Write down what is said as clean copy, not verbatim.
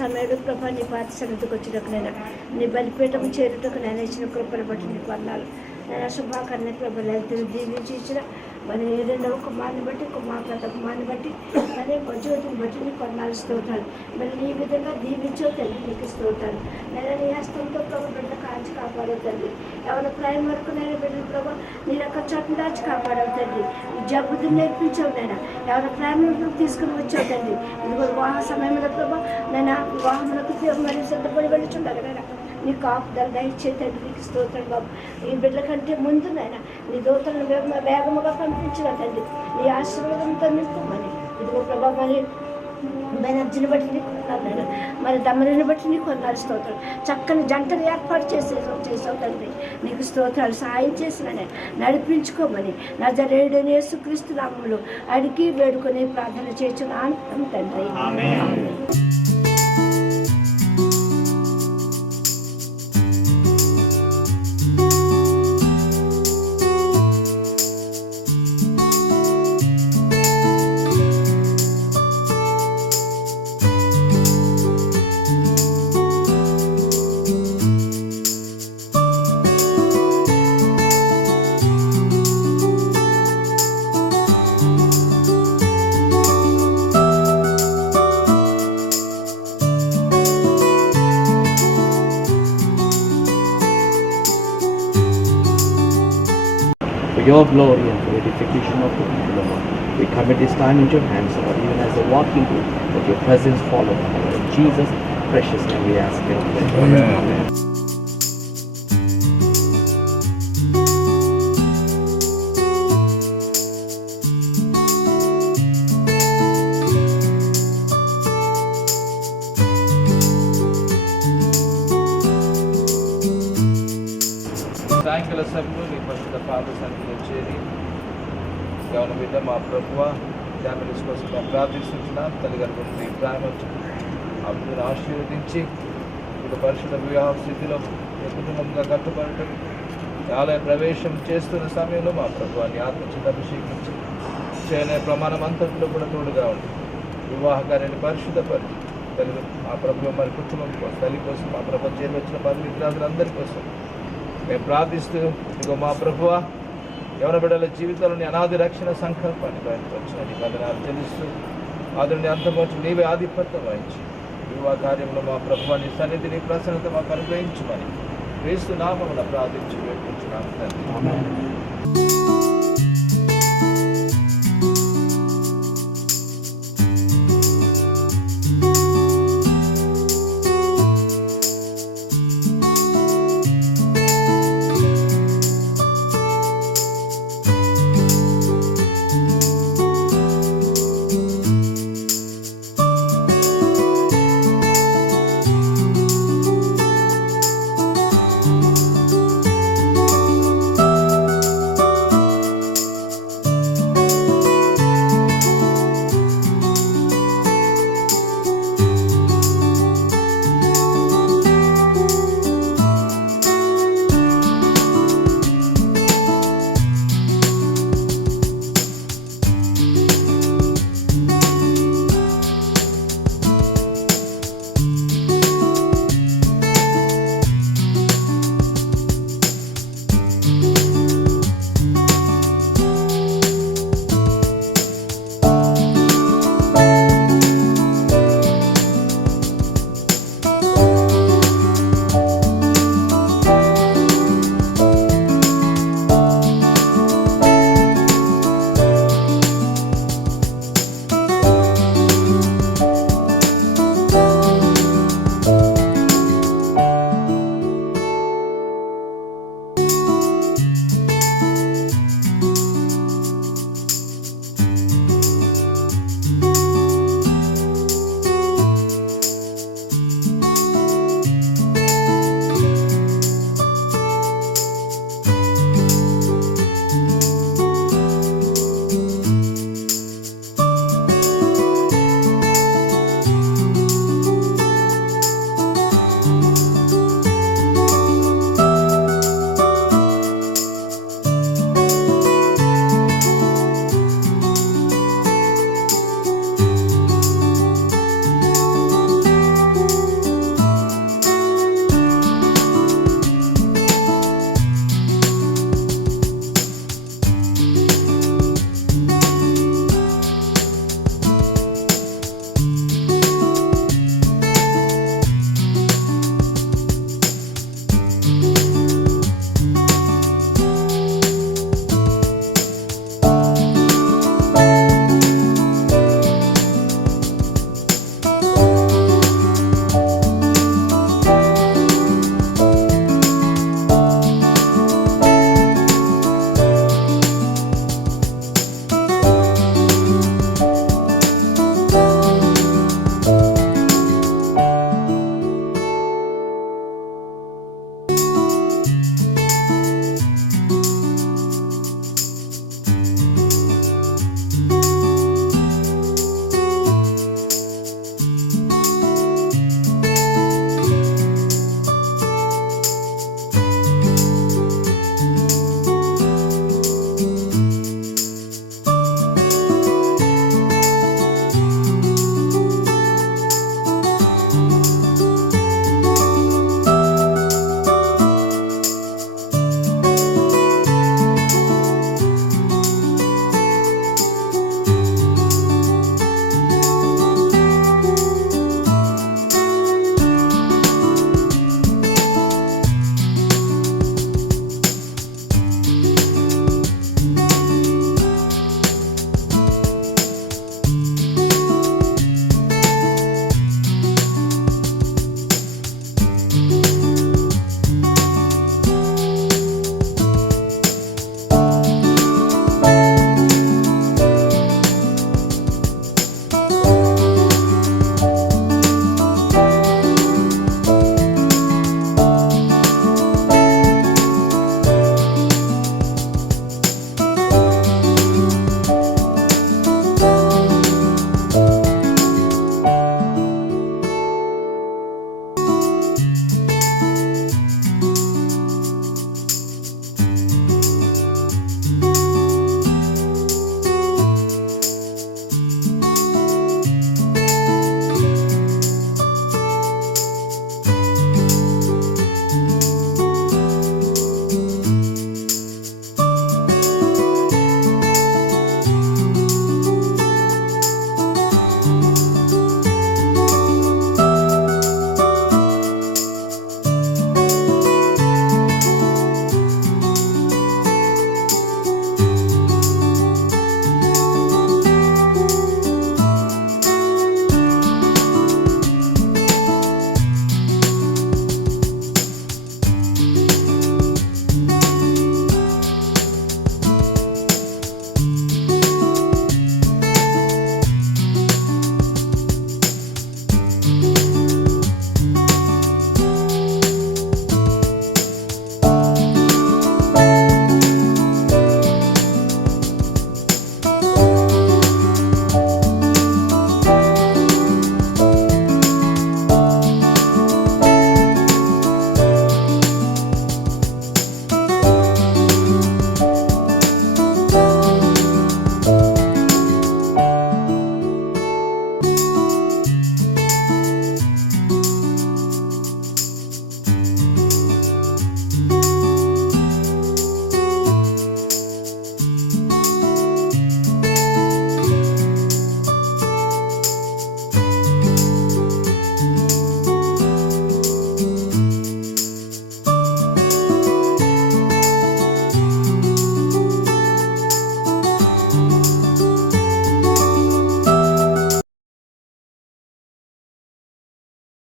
సమయంలో ప్రభా నీ పాత సన్నిధికి వచ్చినకు నేను నీ బలిపీఠం చేరుటకు నేను ఇచ్చిన కృపను బట్టి నీకు వందాలు. నేను శుభాకరణ ప్రభు రైతులు దీవించి ఇచ్చిన మరి రెండవ కుమార్ని బట్టి పెద్ద కుమార్ని బట్టి అదే జ్యోతిని బట్టి నీకు వందాలు స్తోత్రాలు. మరి నీ విధంగా దీవించో తల్లి నీకు స్తోత్రాలు. నేను నీ హస్తంతో ప్రభు బిడ్డ కాల్చి కాపాడో తల్లి. ఎవరి ప్రాయం వరకు నేను బిడ్డలు ప్రభు నీ యొక్క చోటు దాచి కాపాడవు తండ్రి. జబ్బుని నేర్పించావు నేను ఎవరి ప్రాయంలో తీసుకుని వచ్చావు తండ్రి. ఇదిగో వివాహ సమయంలో ప్రభు నేను వివాహంలోకి మరి సిద్ధపడి వెళ్ళుచుండాలి నేను నీ కాపుదల దయచే తండ్రి నీకు స్తోత్రం బాబు. ఈ బిడ్డల కంటే ముందు నాయన నీ దూతలను వేగముగా పంపించిన తండ్రి నీ ఆశీర్వాదంతో నింపుమని. ఇదిగో ప్రభా మరి బెనర్జీని బట్టి నీకు కొన్నాను నేను మరి దమ్మరిని బట్టి నీకు కొన్నాను స్తోత్రం. చక్కని జంటలు ఏర్పాటు చేసావు తండ్రి నీకు స్తోత్రాలు. సాయం చేసిన నేను నడిపించుకోమని నజరేయుడైన యేసుక్రీస్తు నామములో అడిగి వేడుకొని ప్రార్థన చేస్తున్నాను తండ్రి. For your glory and for the edification of the people, O Lord. We commit this time into your hands, Lord, even as a walking group, that your presence follow them. In Jesus' precious name we ask it. Amen. Amen. సాయంకాల సమయంలో నీ పరిశుద్ధ పాద సన్నిధిలో చేరి యవన బిడ్డ మా ప్రభువ ఫ్యామిలీస్ కోసం మేము ప్రార్థిస్తున్నాం. తల్లిదండ్రులు నీ ప్రేమ అభివృద్ధిని ఆశీర్వదించి ఇప్పుడు పరిశుద్ధ వివాహ స్థితిలో కుటుంబంగా కట్టుబడటం ఆలయ ప్రవేశం చేస్తున్న సమయంలో మా ప్రభువాన్ని ఆత్మచేత అభిషేకించి చేయనే ప్రమాణం అంతట్లో కూడా తోడుగా ఉంది. వివాహ కార్యాన్ని పరిశుద్ధపరిచి తల్లి మా ప్రభు మరి కుటుంబం కోసం తల్లి కోసం మా ప్రభు చేరి వచ్చిన 10 విద్యార్థులందరి కోసం మేము ప్రార్థిస్తూ ఇదిగో మా ప్రభువా యవన బిడ్డల జీవితంలోని అనాది రక్షణ సంకల్పాన్ని బయటపరిచిన నీ వందనాలు చెల్లిస్తూ ఆదుని అంతమొచ్చి నీవే ఆధిపత్యం వహించి వివాహ కార్యంలో మా ప్రభువాన్ని సన్నిధిని ప్రసన్నత మాకు అనుగ్రహించమని క్రీస్తు నామమున ప్రార్థించి వేడుకుంటున్నాము తండ్రి.